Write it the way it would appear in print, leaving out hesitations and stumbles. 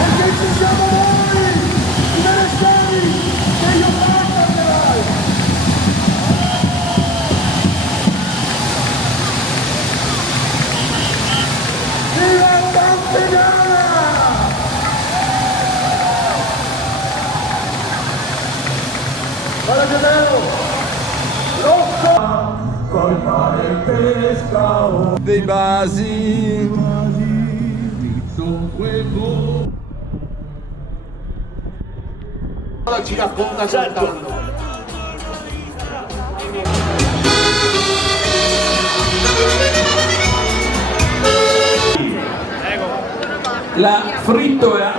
Perché ci siamo noi, i beressani, che io parlo. Viva Pantegana! Guarda che bello! Rosso! Col mare pesca dei basi! Ci racconta soltanto. La frittura